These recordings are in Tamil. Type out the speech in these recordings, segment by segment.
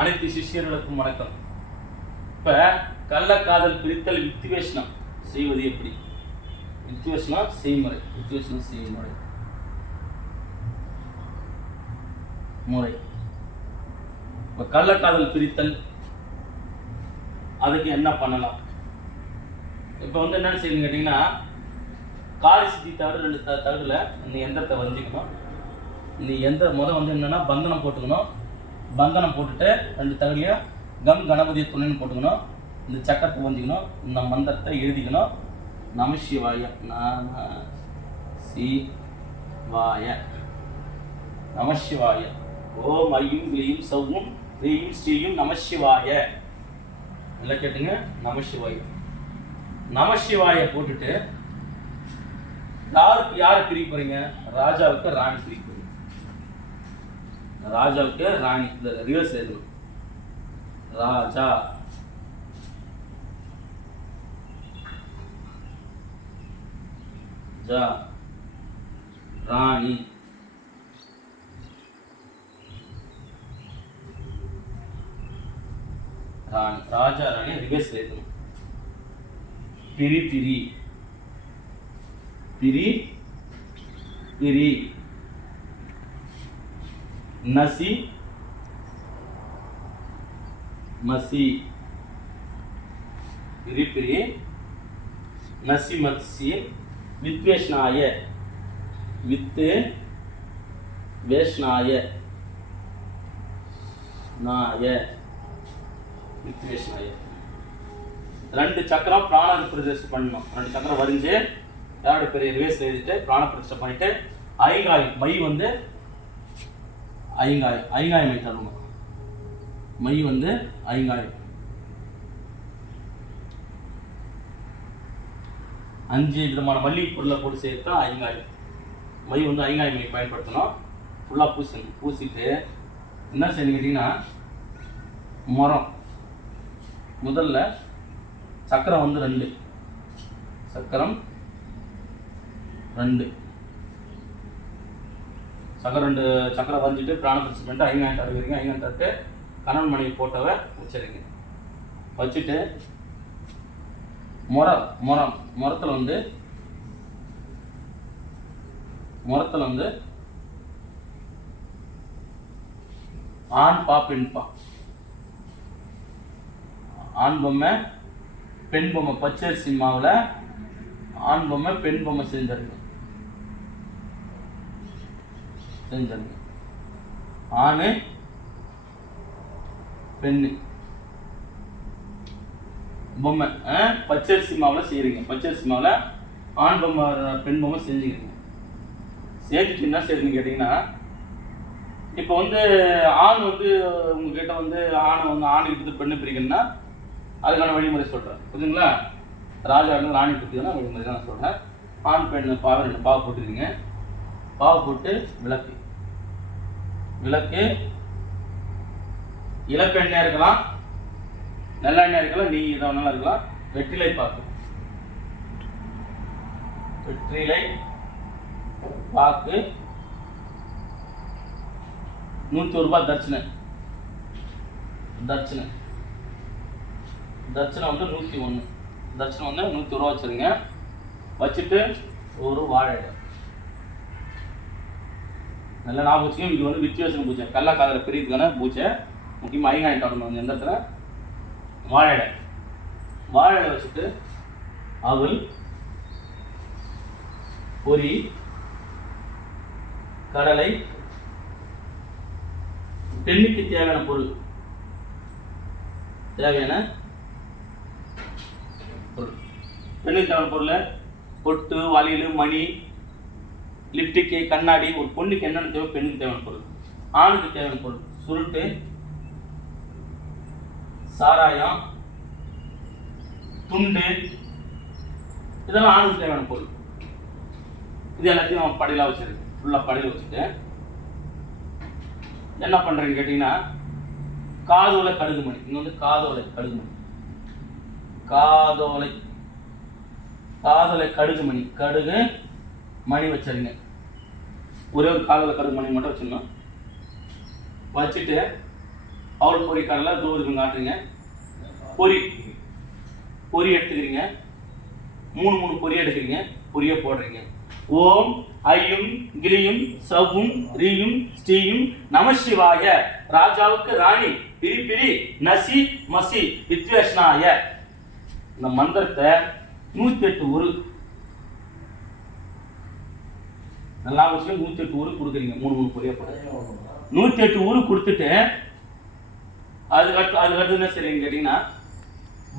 அனைத்து சிஷ்யர்களுக்கும் வணக்கம். இப்போ கள்ளக்காதல் பிரித்தல் வித்திவேஷனம் செய்வது எப்படி? வித்திவேஷனம் செய்முறை வித்திவேஷனம் செய்முறை. முறை. இப்போ கள்ளக்காதல் பிரித்தல் அதுக்கு என்ன பண்ணலாம்? இப்போ வந்து என்னென்னு செய்யணும் கேட்டிங்கன்னா காரி சித்தி தவிர ரெண்டு த இந்த எந்திரத்தை வஞ்சிக்கணும். இந்த எந்த முறை வந்து என்னென்னா பந்தனம் போட்டுக்கணும். பந்தனம் போட்டுட்டு ரெண்டு தகடுலையும் கம் கணபதி துணைன்னு போட்டுக்கணும். இந்த சக்கரத்தை வஞ்சிக்கணும் இந்த மந்திரத்தை எழுதிக்கணும். நமசிவாய நம சி வாய. நமசிவாய ஓம் ஐயும் கிளியும் சவ்வும் ரீயும் ஸ்ரீயும் நமசிவாய நல்லா கேட்டுங்க. நமசிவாய நமசிவாய போட்டுட்டு யாருக்கு யாரை பிரிக்க போறீங்க? ராஜாவுக்கு ராணி பிரிக்க ராஜாவுக்கு ராணி இந்த ரிவர்ஸ் எழுதணும் ராஜா ஜா ராணி ராணி ராஜா ராணி ரிவர்ஸ் எழுதணும் பிரி பிரி பிரி பிரி நசி மசி பிரி நசி மசி வித்வேஷ்ணாய வித்து வேஷ்ணாய நாய வித்வேஷ்ணாய. ரெண்டு சக்கரம் பிராண பிரதிஷ்டை பண்ணணும். ரெண்டு சக்கரம் வரிஞ்சு யாரோட பெரிய ரிவேஸ் எழுதிட்டு பிராண பிரதிஷ்டை பண்ணிட்டு ஐங்காய் மை வந்து ஐங்காய் ஐங்காய் மை தரணும் மை வந்து ஐங்காய். அஞ்சு விதமான மல்லிகை பொருளை போட்டு சேர்த்தா ஐங்காய். மை வந்து ஐங்காய் மை பயன்படுத்தணும் ஃபுல்லாக பூசணும் பூசிட்டு என்ன செய்யணும் கேட்டிங்கன்னா மரம். முதல்ல சக்கரம் வந்து ரெண்டு. சக்கரம் ரெண்டு. சக்கரம் ரெண்டு சக்கரை வரைஞ்சிட்டு பிராண பிரச்சனை பண்ணிட்டு ஐங்காயம் தடவிங்க ஐங்காயம் தட்டு கணவன் மனைவி போட்டவை வச்சுருங்க வச்சுட்டு முறம் முரம் முரத்தில் வந்து முரத்தில் வந்து ஆண் பா பெண் பா. ஆண் பொம்மை பெண் பொம்மை பச்சரிசி மாவில் ஆண் பொம்மை பெண் பொம்மை செஞ்சிருங்க செஞ்சிருங்க ஆணு பெண்ணு. பொம்மை ஆ, பச்சரிசி மாவில் செய்கிறீங்க பச்சரிசி மாவில் ஆண் பொம்மை பெண் பொம்மை செஞ்சுக்கிறீங்க. சேர்த்துட்டு என்ன செய்றீங்க கேட்டிங்கன்னா இப்போ வந்து ஆண் வந்து உங்ககிட்ட வந்து ஆணை வந்து ஆணை எடுத்து பெண்ணு பிரிக்கணும்னா அதுக்கான வழிமுறை சொல்கிறேன் புரியுதுங்களா ராஜா வந்து ராணி தான் வழிமுறை தான் நான் சொல்கிறேன் ஆண் பெண் பாவை ரெண்டு பாவை போட்டுக்கிறீங்க. பாவை போட்டு விளக்கு. விளக்கு இலக்கு இருக்கலாம் நல்லெண்ணெய் இருக்கலாம் நெய் இதை வேணாலும் இருக்கலாம். வெற்றிலை பாக்கு. வெற்றிலை பாக்கு. நூற்றி ரூபாய் தட்சிணை. தட்சிணை. தட்சிணை வந்து நூற்றி ஒன்று தட்சிணை வந்து நூற்றி ரூபா வச்சுருங்க. வச்சுட்டு ஒரு வாழை இடம் நல்லா ஞாபகம் வச்சுக்கோங்க இது வந்து வித்தியாசம் பூஜை கள்ளக்காதல பிரிக்கிறதுக்கான பூஜை முக்கியமாக ஐங்காயிட்டு வரணும் அந்த இடத்துல? வாழை வாழை வச்சுட்டு அவள் பொரி கடலை பெண்ணுக்கு தேவையான பொருள் தேவையான பொருள். பெண்ணுக்கு தேவையான பொருளை பொட்டு வளையல் மணி லிப்டிக்கு கண்ணாடி ஒரு பொண்ணுக்கு என்னென்ன தேவை பெண்ணுக்கு தேவையான பொருள். ஆணுக்கு தேவையான பொருள். சுருட்டு சாராயம் துண்டு இதெல்லாம் ஆணுக்கு தேவையான பொருள். இது எல்லாத்தையும் நம்ம படையில வச்சிருக்கேன் ஃபுல்லாக படையில வச்சுட்டு. என்ன பண்றேன்னு கேட்டீங்கன்னா காதோலை கடுகுமணி. இங்க வந்து காதோலை கடுகுமணி. காதோலை காதோலை கடுகுமணி. கடுகு மணி வச்சிருங்க. ஒரே ஒரு காதில் கடுகு மணி மட்டும் வச்சிடணும். வச்சுட்டு அவள் பொறி கடலில் தூரம் காட்டுறீங்க பொரி பொறி எடுத்துக்கிறீங்க. மூணு மூணு பொறி எடுக்கிறீங்க. பொரிய போடுறீங்க. ஓம் ஐயும் கிளியும் சவ்வும் ரீயும் ஸ்ரீயும் நமசிவாய ராஜாவுக்கு ராணி பிரி பிரி நசி மசி வித்வேஷ்ணாய. இந்த மந்திரத்தை நூத்தி எட்டு ஒரு நல்லா விஷயம் நூற்றி எட்டு ஊருக்கு கொடுக்குறீங்க மூணு மூணு பொரிய நூற்றி நூத்தி எட்டு ஊருக்கு கொடுத்துட்டு அதுக்கு அடுத்து அதுக்கு அடுத்து என்ன சரின்னு கேட்டீங்கன்னா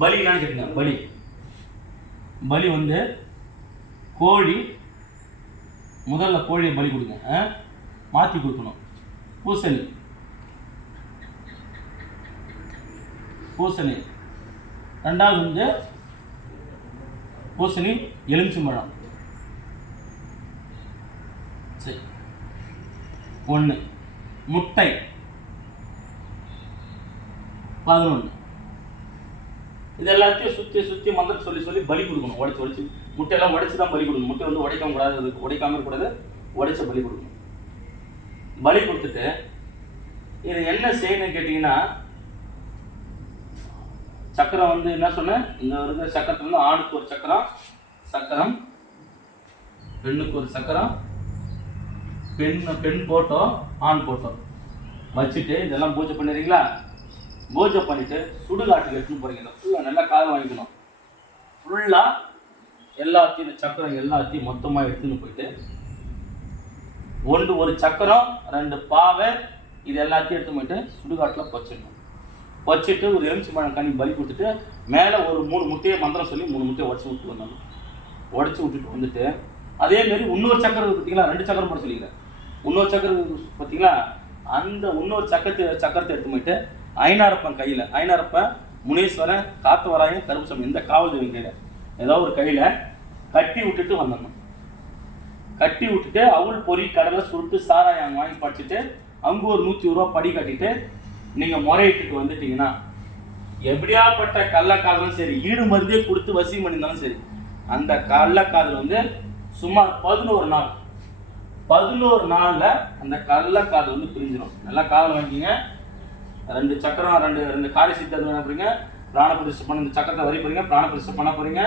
பலினான்னு கேட்டீங்க பலி. பலி வந்து கோழி முதல்ல கோழியை பலி கொடுங்க மாற்றி மாத்தி கொடுக்கணும். பூசணி. பூசணி. ரெண்டாவது வந்து பூசணி எலுமிச்சம்பழம். சரி. ஒன்று முட்டை. பதினொன்று இது எல்லாத்தையும் சுற்றி சுற்றி மந்திரம் சொல்லி சொல்லி பலி கொடுக்கணும். உடச்சி உடச்சி. முட்டையெல்லாம் உடச்சி தான் பலி கொடுக்கணும். முட்டை வந்து உடைக்க கூடாது அதுக்கு உடைக்காம இருக்கக்கூடாது. உடைச்ச பலி கொடுக்கணும். பலி கொடுத்துட்டு இது என்ன செய்யணும்னு கேட்டிங்கன்னா சக்கரம் வந்து என்ன சொன்னேன் இந்த இருக்கிற சக்கரத்துல வந்து ஆணுக்கு ஒரு சக்கரம் சக்கரம் பெண்ணுக்கு ஒரு சக்கரம் பெண் பெண் போட்டோ ஆண் போட்டோ வச்சுட்டு இதெல்லாம் பூஜை பண்ணிடுறீங்களா? பூஜை பண்ணிவிட்டு சுடுகாட்டுக்கு எடுத்துன்னு போகிறீங்க இதை ஃபுல்லாக நல்லா காது வாங்கிக்கணும். ஃபுல்லாக எல்லாத்தையும் இந்த சக்கரம் எல்லாத்தையும் மொத்தமாக எடுத்துன்னு போயிட்டு ஒன்று ஒரு சக்கரம் ரெண்டு பாவை இது எல்லாத்தையும் எடுத்து போயிட்டு சுடுகாட்டில் வச்சிடணும் வச்சுட்டு ஒரு எலுமிச்சி பழம் கனி பலி கொடுத்துட்டு மேலே ஒரு மூணு முட்டையை மந்திரம் சொல்லி மூணு முட்டையை உடச்சி விட்டு வந்தாங்க உடச்சி விட்டுட்டு வந்துட்டு அதேமாரி இன்னொரு சக்கரம் பார்த்தீங்களா? ரெண்டு சக்கரம் போட சொல்லிக்கிறேன். இன்னொரு சக்கரம் பார்த்தீங்களா அந்த இன்னொரு சக்கரத்தை சக்கரத்தை எடுத்து போயிட்டு ஐநாரப்பன் கையில் ஐநாரப்பன் முனீஸ்வரன் காத்தவராயன் கருப்புசாமி இந்த காவல் தெய்வம் கையில். ஏதோ ஒரு கையில் கட்டி விட்டுட்டு வந்தணும் கட்டி விட்டுட்டு அவள் பொறி கடலை சுருட்டு சாராயம் வாங்கி படிச்சுட்டு அங்கே ஒரு நூற்றி ரூபா படி கட்டிட்டு நீங்கள் முறையிட்டு வந்துட்டீங்கன்னா எப்படியாப்பட்ட கள்ளக்காதலும் சரி ஈடு மருந்தே கொடுத்து வசியம் பண்ணியிருந்தாலும் சரி அந்த கள்ளக்காதல் வந்து சுமார் பதினோரு நாள் பதினோரு நாளில் அந்த கள்ளக்காதல் வந்து பிரிஞ்சிடும் நல்லா காதல் வாங்கிங்க ரெண்டு சக்கரம் ரெண்டு ரெண்டு காரி சித்தம் பண்ண போறீங்க பிராண பிரதிஷ்டை பண்ண இந்த சக்கரத்தை வரி போறீங்க பிராண பிரதிஷ்டை பண்ண போறீங்க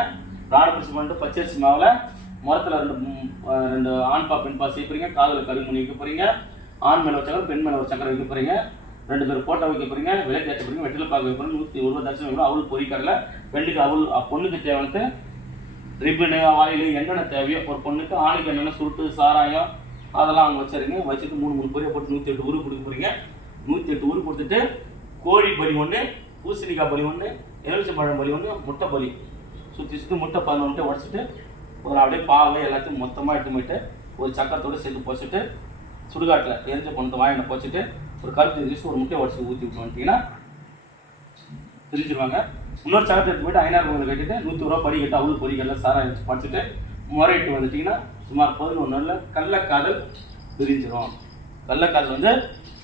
பிராண பிரதிஷ்டை பண்ணிட்டு பச்சரிசி மாவில் முரத்தில் ரெண்டு ரெண்டு ஆண்பா பெண்பா செய்ய போறீங்க காதில் கருமணி வைக்க போறீங்க. ஆண் மேலே ஒரு சக்கரம் பெண் மேலே ஒரு சக்கரம் வைக்க போறீங்க. ரெண்டு பேர் போட்டோ வைக்க போறீங்க. விலை ஏற்ற போறீங்க வெற்றில பார்க்க வைக்க போறீங்க. நூற்றி ஒரு ரூபா தரிசனம் வைக்கணும் அவள் பொறிக்கடலை பெண்ணுக்கு அவள் பொண்ணுக்கு தேவையான ரிப்பனு வாயில் என்னென்ன தேவையோ ஒரு பொண்ணுக்கு ஆணுக்கு என்னென்ன சுருட்டு சாராயம் அதெல்லாம் அவங்க வச்சிருங்க. வச்சுட்டு மூணு மூணு பொரியை போட்டு நூற்றி எட்டு உரு கொடுக்க போறீங்க. நூற்றி எட்டு உரு கொடுத்துட்டு கோழி பலி ஒன்று பூசணிக்காய் பலி ஒன்று எலுமிச்சம்பழம் பலி ஒன்று முட்டை பலி. சுற்றி சுற்றி முட்டை பதினொன்று முட்டை உடச்சிட்டு ஒரு அப்படியே பாவை எல்லாத்தையும் மொத்தமாக எடுத்து போயிட்டு ஒரு சக்கரத்தோடு சேர்த்து போச்சுட்டு சுடுகாட்டில் எரிஞ்ச பொண்ணு வாயினை போச்சுட்டு ஒரு கருத்து எரிச்சு ஒரு முட்டையை உடச்சி ஊற்றி விட்டு வந்துட்டீங்கன்னா பிரிஞ்சிருவாங்க. இன்னொரு சக்கரத்தை எடுத்து போயிட்டு ஐநாறு கோவில் கட்டிட்டு நூற்றி ரூபா படி கட்டு அவ்வளோ பொறிகளில் சாராய் வச்சு படிச்சுட்டு முறையிட்டு வந்துட்டிங்கன்னா சுமார் பதினொன்று நாளில் கள்ளக்காதல் பிரிஞ்சிடும் கள்ளக்காதல் வந்து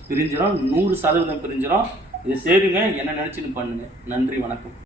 பிரிஞ்சிடும் நூறு சதவீதம் பிரிஞ்சிடும் இதை சேருங்க என்ன நினச்சின்னு பண்ணுங்கள் நன்றி வணக்கம்.